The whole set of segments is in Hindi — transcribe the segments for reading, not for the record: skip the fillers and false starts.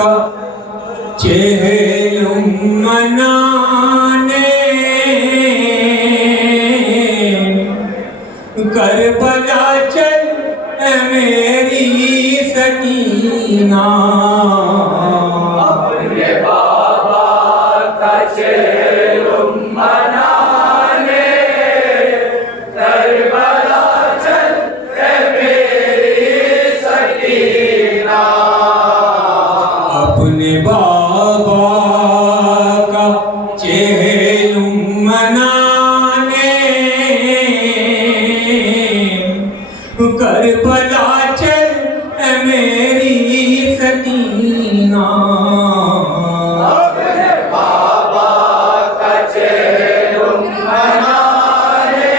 का चेहलुम मनाने करबला चल ऐ मेरी सकीना। अपने बाबा का चेहलुम मनाने करबला चल ऐ मेरी सकीना। अपने बाबा का चेहलुम मनाने करबला चल ऐ मेरी सकीना। अपने बाबा का चेहलुम मनाने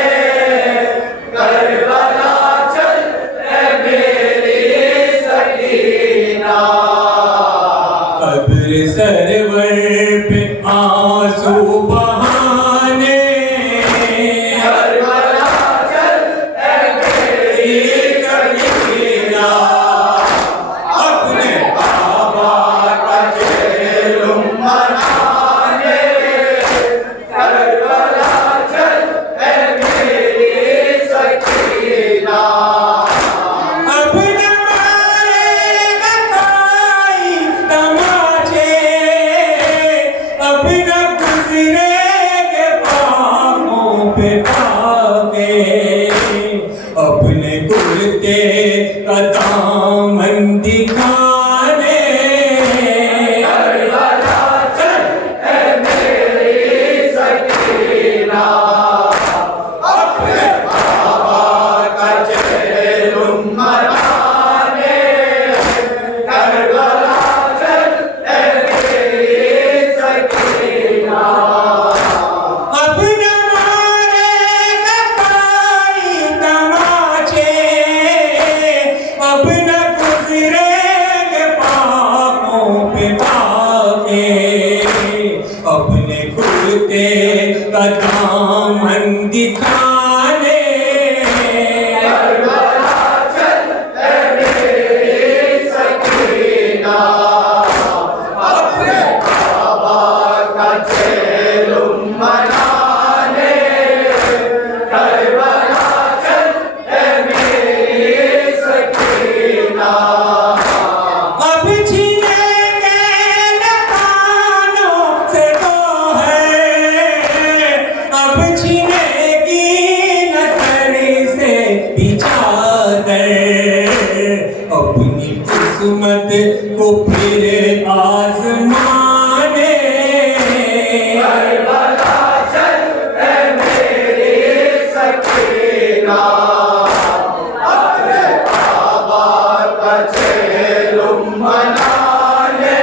करबला चल ऐ मेरी सकीना। कब्र सरवर पे आंसू बहाने करबला चल ऐ मेरी सकीना। अपने बाबा का चेहलुम मनाने करबला चल ऐ मेरी सकीना। अब न मारेगा कोई तमाचे, अब न गुजरेगे पाँवों पे आके, अपने कुर्ते का दामन दिखाने। करबला चल ऐ मेरी सकीना। अपने बाबा का चेहलुम मनाने करबला चल ऐ मेरी सकीना। अब न मारेगा कोई तमाचे, अब न गुजरेगे पापों पे आके, अपने कुर्ते का दामन दिखाने। करबला चल ऐ मेरी सकीना। अपने बाबा का चेहलुम मनाने करबला चल ऐ मेरी सकीना। अब छीनेंगे न कानों से तो है, अब छीनेगी न सर से भी चादर, अपनी किस्मत को फिर आजमाने। करबला चल ऐ मेरी सकीना। अपने बाबा का चेहलुम मनाने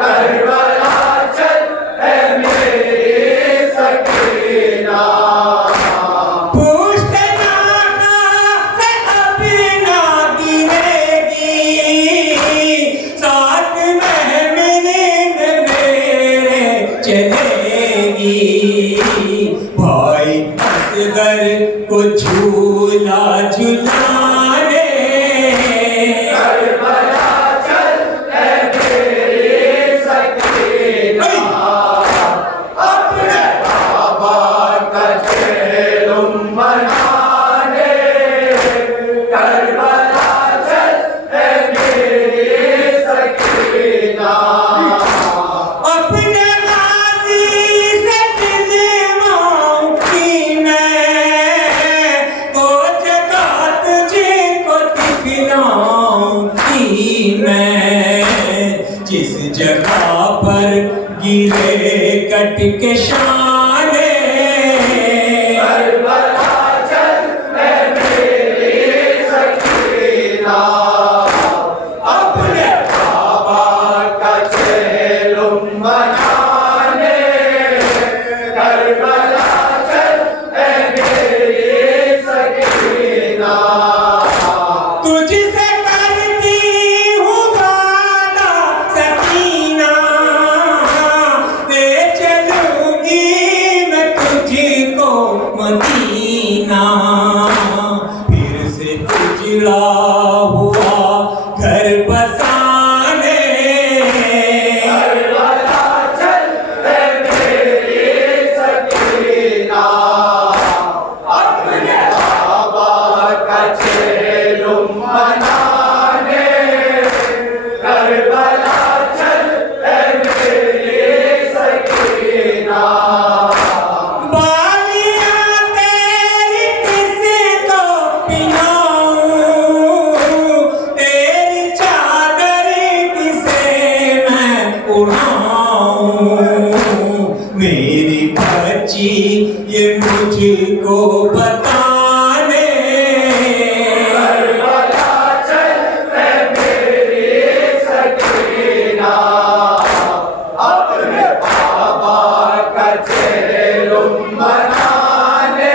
करबला चल ऐ मेरी सकीना। पूछते नाना से अभी ना गिरेगी, साथ महमिल में मेरे चलेगी, भाई असगर को झूला झुलाने। करबला चल ऐ मेरी सकीना। अपने बाबा का चेहलुम मनाने करबला चल ऐ मेरी सकीना। अपने गाजी से दिल मांगती मैं, वो जगह तुझको दिखलाऊंगी मैं, जिस जगह पर गिरे कट के शाने। करबला चल ऐ मेरी सकीना। अपने बाबा का चेहलुम मनाने करबला चल ऐ मेरी सकीना। तुझसे करती हूँ वादा सकीना, ले चलूंगी उड़ाऊं मेरी बच्ची ये मुझको बताने करबला चल ए मेरी सकीना अपने बाबा का चेलुम मनाने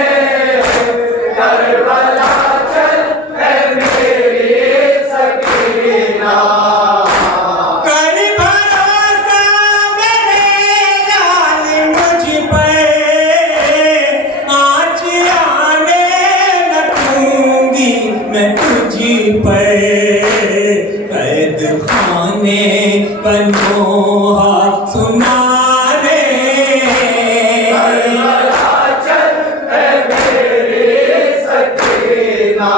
करबला चल ए मेरी सकीना कर भरोसा मेरे लाल मुझ पर आँच आने न दूंगी मैं तुझ पर कैद खाने बनोहा सुनाने करबला चल ए मेरी सकीना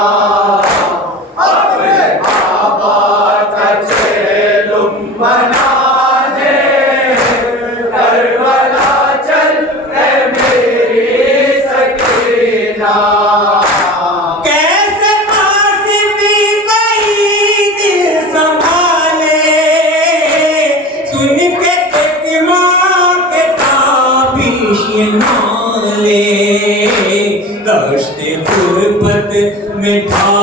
अपने बाबा का चेलुम मनाने करबला चल ए मेरी सकीना कैसे आसिफी कोई दिल संभाले सुन के एक माँ के ताबीश ये नाले दश्त गुरबत में ढा